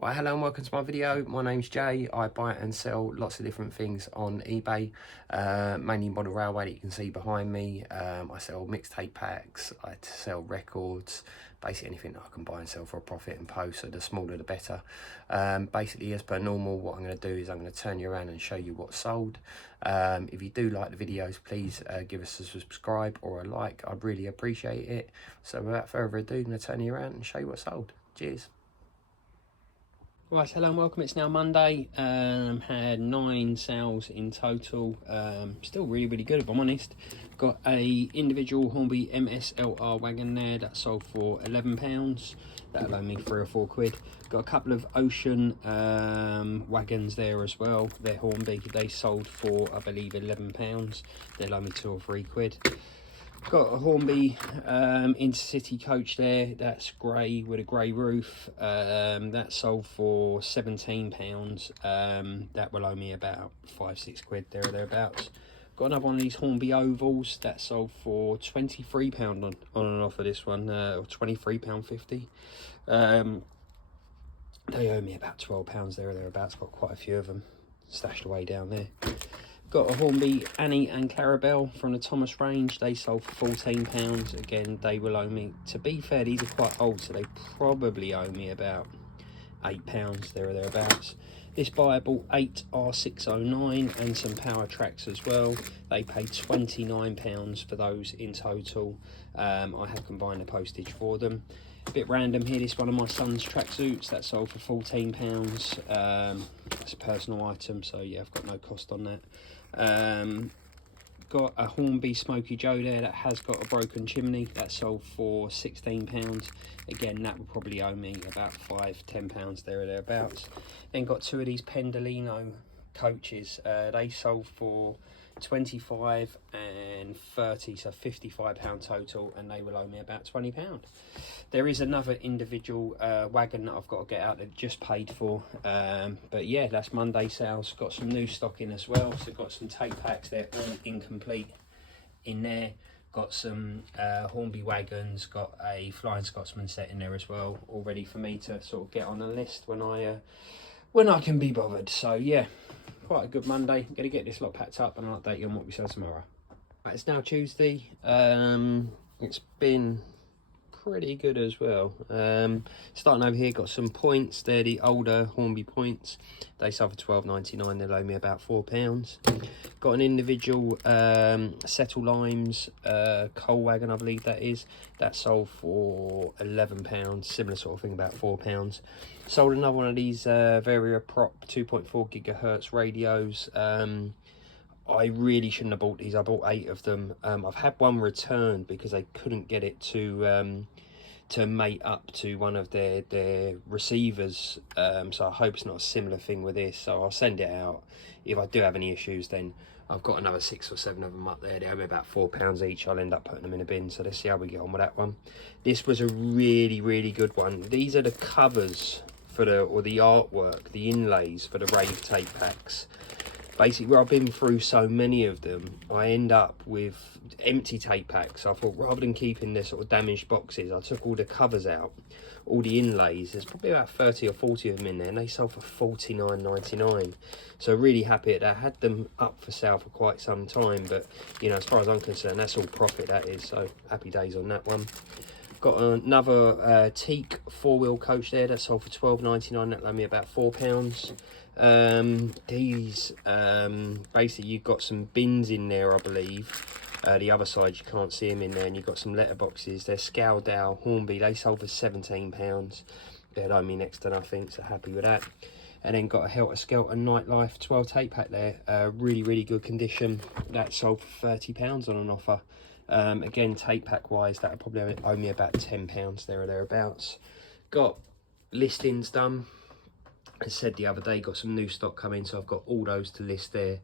Well, hello and welcome to my video. My name's Jay. I buy and sell lots of different things on eBay, mainly model railway that you can see behind me. I sell mixtape packs, I sell records, basically anything that I can buy and sell for a profit and post, so the smaller the better. Basically, as per normal, what I'm going to do is I'm going to turn you around and show you what's sold. If you do like the videos, please give us a subscribe or a like. I'd really appreciate it. So without further ado, I'm going to turn you around and show you what's sold. Cheers. Right, hello and welcome. It's now Monday. Had 9 sales in total. Still really good if I'm honest. Got a individual Hornby MSLR wagon there that sold for £11. That'll owe me 3 or 4 quid. Got a couple of Ocean wagons there as well. They're Hornby. They sold for, I believe, £11. They'll owe me 2 or 3 quid. Got a Hornby intercity coach there, that's grey with a grey roof. That sold for £17. That will owe me about 5-6 quid there or thereabouts. Got another one of these Hornby ovals that sold for £23 on an offer, this one, or £23.50. They owe me about £12 there or thereabouts. Got quite a few of them stashed away down there. Got a Hornby Annie and Clarabelle from the Thomas range. They sold for £14. Again, they will owe me, to be fair, these are quite old, so they probably owe me about £8 there or thereabouts. This buyer bought 8 R609 and some power tracks as well. They paid £29 for those in total. I have combined the postage for them. A bit random here, this one of my son's tracksuits that sold for £14. It's a personal item, so yeah, I've got no cost on that. Got a Hornby Smoky Joe there that has got a broken chimney that sold for £16. Again, that will probably owe me about £5-10 there or thereabouts. Then got 2 of these Pendolino coaches. They sold for 25 and 30, so £55 total, and they will owe me about £20. There is another individual wagon that I've got to get out that just paid for, but yeah, that's Monday sales. Got some new stock in as well, so got some tape packs, they're all incomplete in there. Got some Hornby wagons, got a Flying Scotsman set in there as well, all ready for me to sort of get on the list when I can be bothered. So yeah, quite a good Monday. I'm going to get this lot packed up and I'll update you on what we sell tomorrow. Right, it's now Tuesday. It's been pretty good as well. Starting over here, got some points. They're the older Hornby points. They sell for £12.99. They'll owe me about £4. Got an individual Settle Limes coal wagon, I believe that is. That sold for £11. Similar sort of thing, about £4. Sold another one of these Varia Prop 2.4 gigahertz radios. I really shouldn't have bought these. I bought 8 of them. I've had one returned because they couldn't get it to mate up to one of their receivers. So I hope it's not a similar thing with this. So I'll send it out. If I do have any issues, then I've got another 6 or 7 of them up there. They owe me about £4 each. I'll end up putting them in a bin. So let's see how we get on with that one. This was a really good one. These are the covers for the artwork, the inlays for the rave tape packs. Basically, where I've been through so many of them, I end up with empty tape packs. So I thought, rather than keeping the sort of damaged boxes, I took all the covers out, all the inlays. There's probably about 30 or 40 of them in there, and they sold for £49.99. So really happy that I had them up for sale for quite some time. But, you know, as far as I'm concerned, that's all profit, that is. So happy days on that one. Got another teak 4-wheel coach there that sold for £12.99. That led me about £4. These basically, you've got some bins in there, I believe. The other side you can't see them in there, and you've got some letterboxes. They're Scaldale Hornby. They sold for £17. They'd owe me next to nothing, so happy with that. And then got a Helter Skelter Nightlife 12 tape pack there, really good condition. That sold for £30 on an offer. Again, tape pack wise, that would probably owe me about £10 there or thereabouts. Got listings done. As I said the other day, got some new stock coming, so I've got all those to list there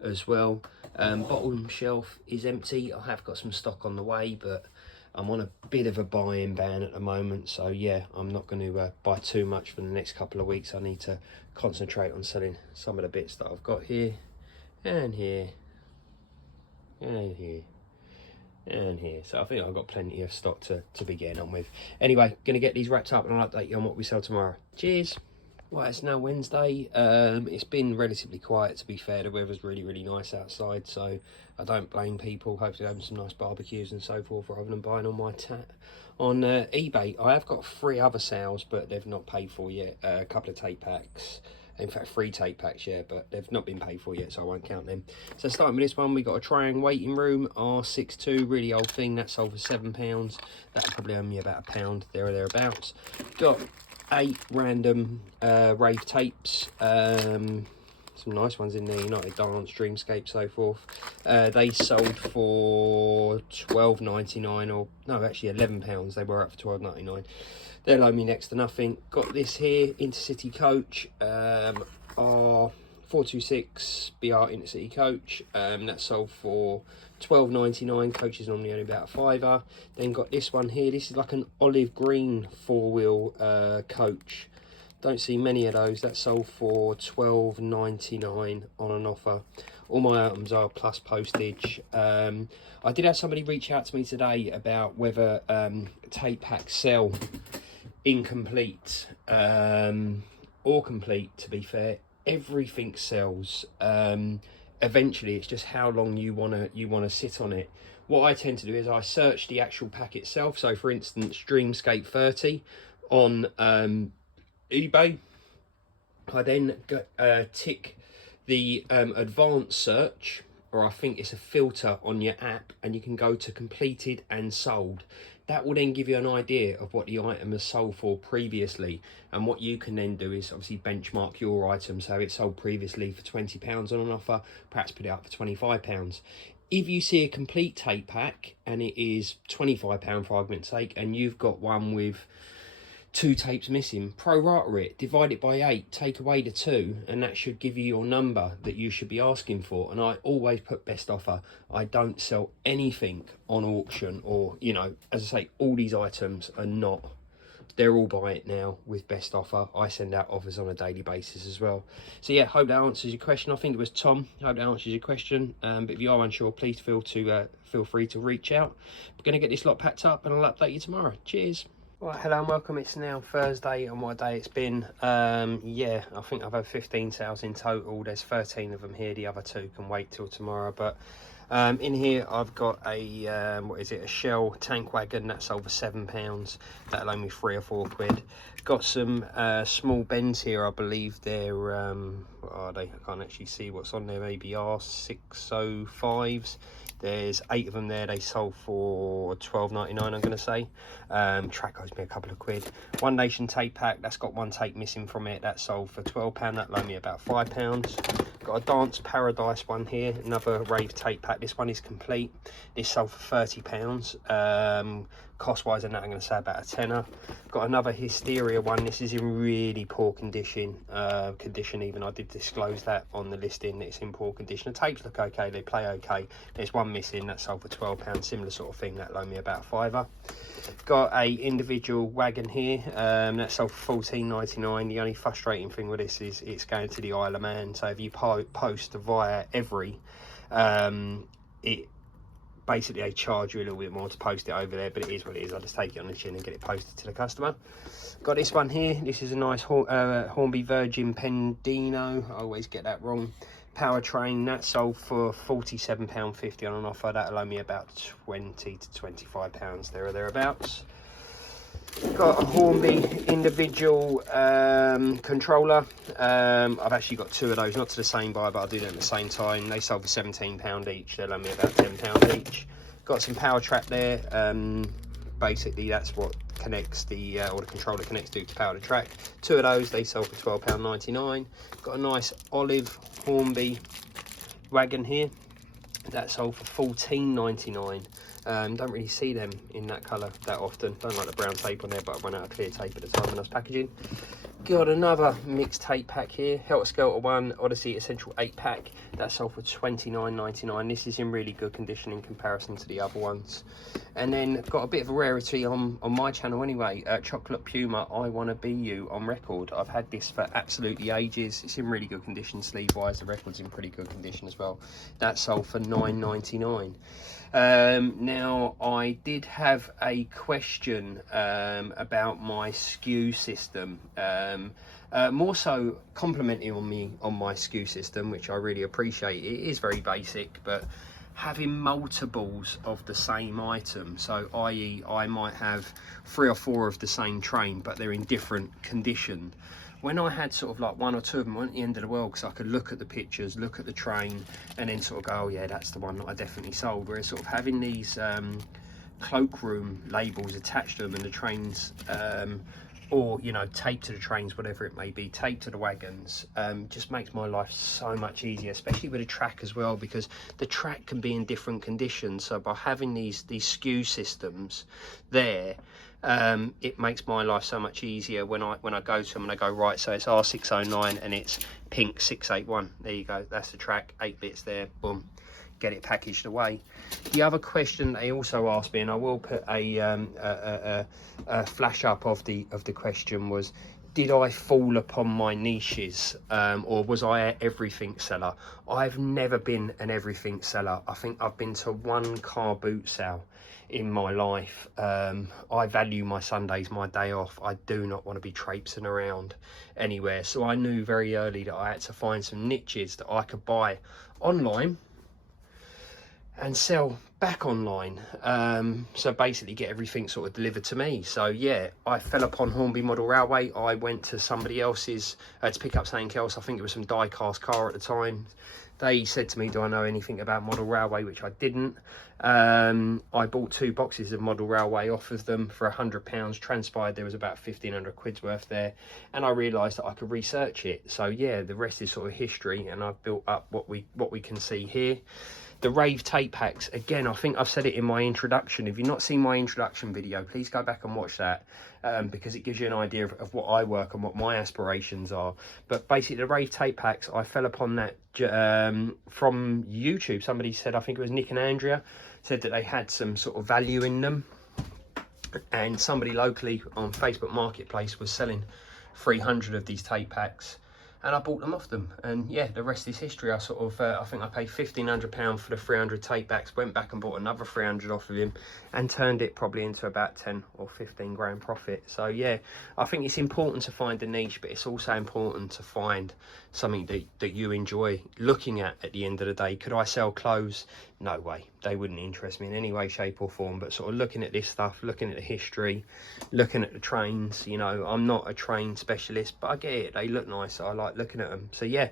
as well. Bottom shelf is empty. I have got some stock on the way, but I'm on a bit of a buying ban at the moment, so yeah, I'm not going to buy too much for the next couple of weeks. I need to concentrate on selling some of the bits that I've got here and here and here and here. So I think I've got plenty of stock to be getting on with. Anyway, going to get these wrapped up and I'll update you on what we sell tomorrow. Cheers. Well, it's now Wednesday. It's been relatively quiet, to be fair. The weather's really nice outside, so I don't blame people. Hopefully having some nice barbecues and so forth rather than buying on on eBay. I have got 3 other sales, but they've not paid for yet. A couple of tape packs. In fact, 3 tape packs, yeah, but they've not been paid for yet, so I won't count them. So starting with this one, we got a Triangle waiting room, R62, really old thing. That sold for £7. That'll probably owe me about £1 there or thereabouts. Got 8 random rave tapes, some nice ones in there, United Dance, Dreamscape, so forth. They sold for £12.99, or no, actually £11. They were up for £12.99. They'll owe me next to nothing. Got this here, Intercity Coach, R426 BR Intercity Coach. That sold for £12.99. Coach is normally only about a £5. Then got this one here. This is like an olive green 4-wheel coach. Don't see many of those. That sold for £12.99 on an offer. All my items are plus postage. I did have somebody reach out to me today about whether tape packs sell incomplete or complete. To be fair, everything sells. Eventually, it's just how long you wanna sit on it. What I tend to do is I search the actual pack itself. So for instance, Dreamscape 30 on eBay. I then tick the advanced search, or I think it's a filter on your app, and you can go to completed and sold. That will then give you an idea of what the item has sold for previously, and what you can then do is obviously benchmark your item. So it sold previously for £20 on an offer, perhaps put it up for £25. If you see a complete tape pack and it is £25 for argument's sake, and you've got one with 2 tapes missing, pro rata it, divide it by 8, take away the 2, and that should give you your number that you should be asking for. And I always put best offer. I don't sell anything on auction, or, you know, as I say, all these items are not, they're all buy it now with best offer. I send out offers on a daily basis as well. So yeah, hope that answers your question. I think it was Tom. Hope that answers your question. But if you are unsure, please feel free to reach out. We're going to get this lot packed up and I'll update you tomorrow. Cheers. Right, hello and welcome. It's now Thursday, and what day it's been. Yeah, I think I've had 15 sales in total. There's 13 of them here. The other 2 can wait till tomorrow. But in here I've got a what is it, a Shell tank wagon that sold for £7. That'll owe me 3 or 4 quid. Got some small bends here. I believe they're what are they? I can't actually see what's on there. Maybe R605s. There's 8 of them there. They sold for £12.99, I'm going to say. Track owes me a couple of quid. One Nation tape pack. That's got 1 tape missing from it. That sold for £12. That loaned me about £5. Got a Dance Paradise one here. Another rave tape pack. This one is complete. This sold for £30. Cost-wise on that, I'm going to say about a tenner. Got another Hysteria one. This is in really poor condition. Even. I did disclose that on the listing. It's in poor condition. The tapes look okay. They play okay. There's one missing. That sold for £12. Similar sort of thing. That loaned me about a £5. Got a individual wagon here. That sold for £14.99. The only frustrating thing with this is it's going to the Isle of Man. So if you post via Every, basically they charge you a little bit more to post it over there, but it is what it is. I just take it on the chin and get it posted to the customer. Got this one here. This is a nice Hornby Virgin Pendino. I always get that wrong. Powertrain. That sold for £47.50 on an offer. That'll owe me about £20 to £25 there or thereabouts. Got a Hornby individual controller. I've actually got 2 of those, not to the same buyer, but I'll do them at the same time. They sold for £17 each. They'll owe me about £10 each. Got some power trap there. Basically that's what connects the or the controller connects to power the track. 2 of those, they sold for £12.99. Got a nice olive Hornby wagon here. That sold for £14.99. Don't really see them in that colour that often. Don't like the brown tape on there, but I ran out of clear tape at the time when I was packaging. Got another mixed tape pack here. Helter Skelter 1 Odyssey Essential 8 pack. That sold for £29.99. This is in really good condition in comparison to the other ones. And then got a bit of a rarity on my channel anyway. Chocolate Puma I Wanna Be You on record. I've had this for absolutely ages. It's in really good condition sleeve wise. The record's in pretty good condition as well. That sold for £9.99. Now I did have a question about my SKU system. More so complimenting on me on my SKU system, which I really appreciate. It is very basic, but having multiples of the same item, so i.e. I might have 3 or 4 of the same train, but they're in different condition. When I had sort of like 1 or 2 of them, I went at the end of the world, because I could look at the pictures, look at the train, and then sort of go, oh yeah, that's the one that I definitely sold. Whereas sort of having these cloakroom labels attached to them, and the trains, or you know, taped to the trains, whatever it may be, taped to the wagons, just makes my life so much easier, especially with a track as well, because the track can be in different conditions. So by having these SKU systems there, it makes my life so much easier when I go to them and I go, right, so it's R609 and it's pink 681. There you go, that's the track, 8 bits there, boom, get it packaged away. The other question they also asked me, and I will put a flash up of the question, was, did I fall upon my niches, or was I an everything seller? I've never been an everything seller. I think I've been to 1 car boot sale in my life. I value my Sundays, my day off. I do not want to be traipsing around anywhere. So I knew very early that I had to find some niches that I could buy online and sell back online, so basically get everything sort of delivered to me. So yeah, I fell upon Hornby Model Railway. I went to somebody else's to pick up something else. I think it was some die cast car at the time. They said to me, do I know anything about Model Railway, which I didn't. I bought 2 boxes of Model Railway off of them for £100. Transpired there was about 1,500 quid's worth there, and I realised that I could research it. So yeah, the rest is sort of history, and I've built up what we can see here. The Rave tape packs, again, I think I've said it in my introduction. If you've not seen my introduction video, please go back and watch that, because it gives you an idea of what I work and what my aspirations are. But basically, the Rave tape packs, I fell upon that from YouTube. Somebody said, I think it was Nick and Andrea, said that they had some sort of value in them. And somebody locally on Facebook Marketplace was selling 300 of these tape packs, and I bought them off them. And yeah, the rest is history. I sort of I think I paid £1,500 for the 300 tape backs, went back and bought another 300 off of him, and turned it probably into about 10 or 15 grand profit. So yeah, I think it's important to find a niche, but it's also important to find something that you enjoy looking at the end of the day. Could I sell clothes? No way, they wouldn't interest me in any way, shape or form. But sort of looking at this stuff, looking at the history, looking at the trains, you know, I'm not a train specialist, but I get it, they look nice, I like looking at them. So yeah,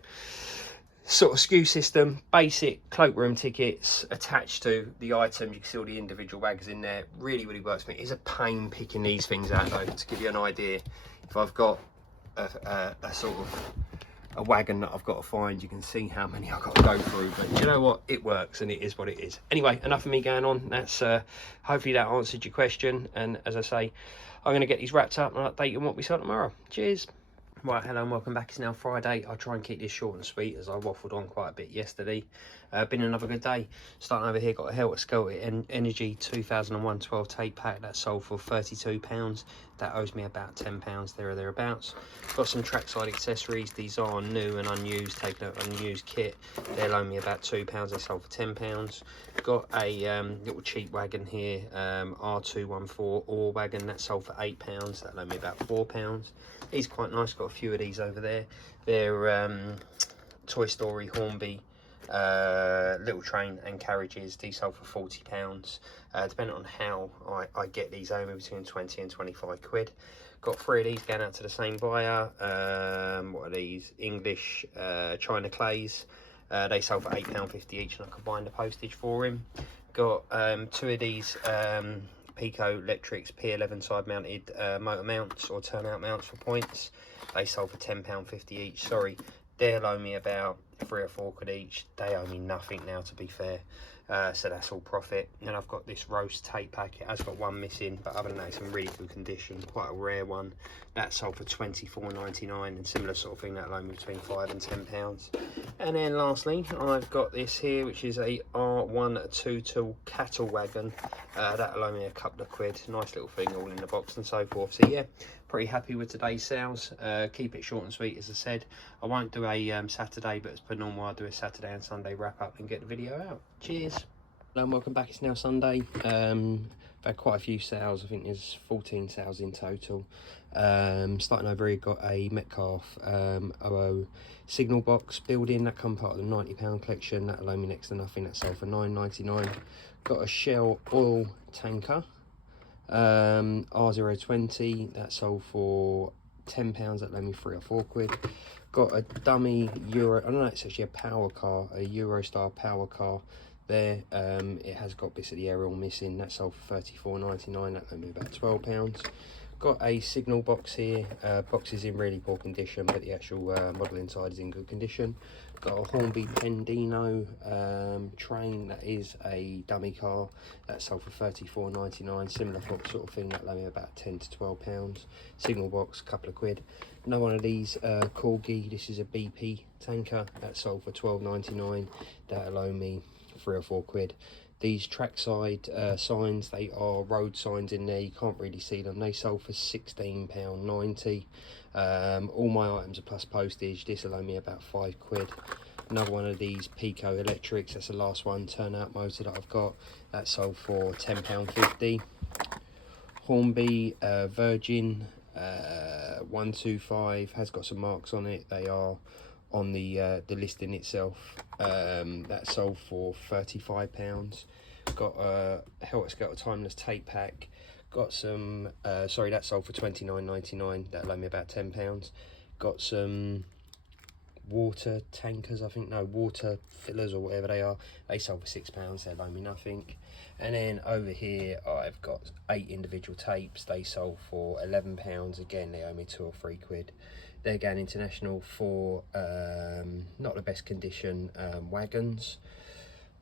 sort of SKU system, basic cloakroom tickets attached to the item. You can see all the individual bags in there. Really works for me. It is a pain picking these things out though, to give you an idea. If I've got a sort of a wagon that I've got to find, you can see how many I've got to go through. But you know what, it works, and it is what it is. Anyway, enough of me going on. That's hopefully that answered your question, and as I say, I'm going to get these wrapped up and update you on what we sell tomorrow. Cheers. Right, hello and welcome back. It's now Friday. I'll try and keep this short and sweet, as I waffled on quite a bit yesterday. Been another good day. Starting over here, got a Helter Skelter Energy 2001 12 tape pack that sold for £32. That owes me about £10 there or thereabouts. Got some trackside accessories. These are new and unused, taken out unused kit. They'll owe me about £2. They sold for £10. Got a little cheap wagon here, R214 ore wagon, that sold for £8. That'll owe me about £4. He's quite nice, got a few of these over there. They're Toy Story Hornby little train and carriages. These sold for £40. Depending on how I get these, over between 20 and 25 quid. Got 3 of these going out to the same buyer. What are these? English China clays. They sold for £8.50 each, and I combined the postage for him. Got 2 of these Pico Electrics P11 side mounted motor mounts or turnout mounts for points. They sold for £10.50 each. Sorry, they'll owe me about 3 or 4 quid each. They owe me nothing now, to be fair. So that's all profit. And I've got this roast tape pack. It has got 1 missing, but other than that, it's in really good condition. Quite a rare one. That sold for £24.99, and similar sort of thing, that'll owe me between £5 and £10. And then lastly, I've got this here, which is a R122 cattle wagon. That'll owe me a couple of quid. Nice little thing, all in the box and so forth. So yeah, pretty happy with today's sales. Keep it short and sweet, as I said. I won't do a Saturday, but as per normal, I'll do a Saturday and Sunday wrap up and get the video out. Cheers. Hello and welcome back. It's now Sunday. had quite a few sales. I think there's 14 sales in total. Starting over here, got a Metcalf 00 signal box building. That come part of the £90 collection. That'll owe me next to nothing. That sold for £9.99. Got a Shell oil tanker R020. That sold for £10. That loaned me £3 or £4. Got a dummy Euro, I don't know, it's actually a power car, a Eurostar power car there. It has got bits of the aerial missing. That sold for £34.99. That loaned me about £12. Got a signal box here. Box is in really poor condition, but the actual model inside is in good condition. Got a Hornby Pendino train. That is a dummy car. That sold for £34.99. Similar sort of thing. That loaned me about £10 to £12. Signal box, couple of quid. Another one of these Corgi. This is a BP tanker. That sold for £12.99. That'll owe me £3 or £4. These trackside signs, they are road signs in there. You can't really see them. They sold for £16.90. All my items are plus postage. This will owe me about £5. Another one of these Pico electrics. That's the last one, turnout motor that I've got. That sold for £10.50. Hornby Virgin 125 has got some marks on it. They are on the listing itself. That sold for £35. Got a Helter Skelter timeless tape pack. Got some sorry, that sold for £29.99. That'll owe me about £10. Got some water tankers, I think, no, water fillers or whatever they are. They sold for £6. They'll owe me nothing. And then over here I've got 8 individual tapes. They sold for £11. Again, they owe me £2 or £3. They're going international for not the best condition wagons.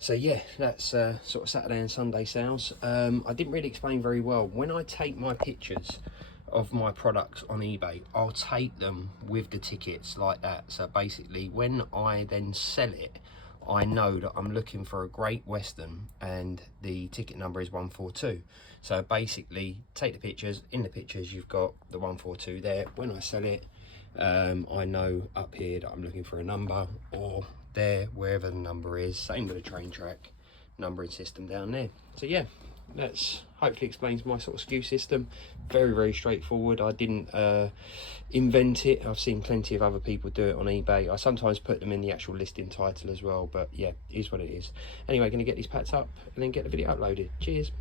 So yeah, that's sort of Saturday and Sunday sales. I didn't really explain very well. When I take my pictures of my products on eBay, I'll take them with the tickets like that. So basically, when I then sell it, I know that I'm looking for a Great Western and the ticket number is 142. So basically, take the pictures. In the pictures, you've got the 142 there. When I sell it, I know up here that I'm looking for a number, or there, wherever the number is. Same with the train track numbering system down there. So yeah, that's hopefully explains my sort of SKU system. Very straightforward. I didn't invent it. I've seen plenty of other people do it on eBay. I sometimes put them in the actual listing title as well, but yeah, it is what it is. Anyway, gonna get these packed up and then get the video uploaded. Cheers.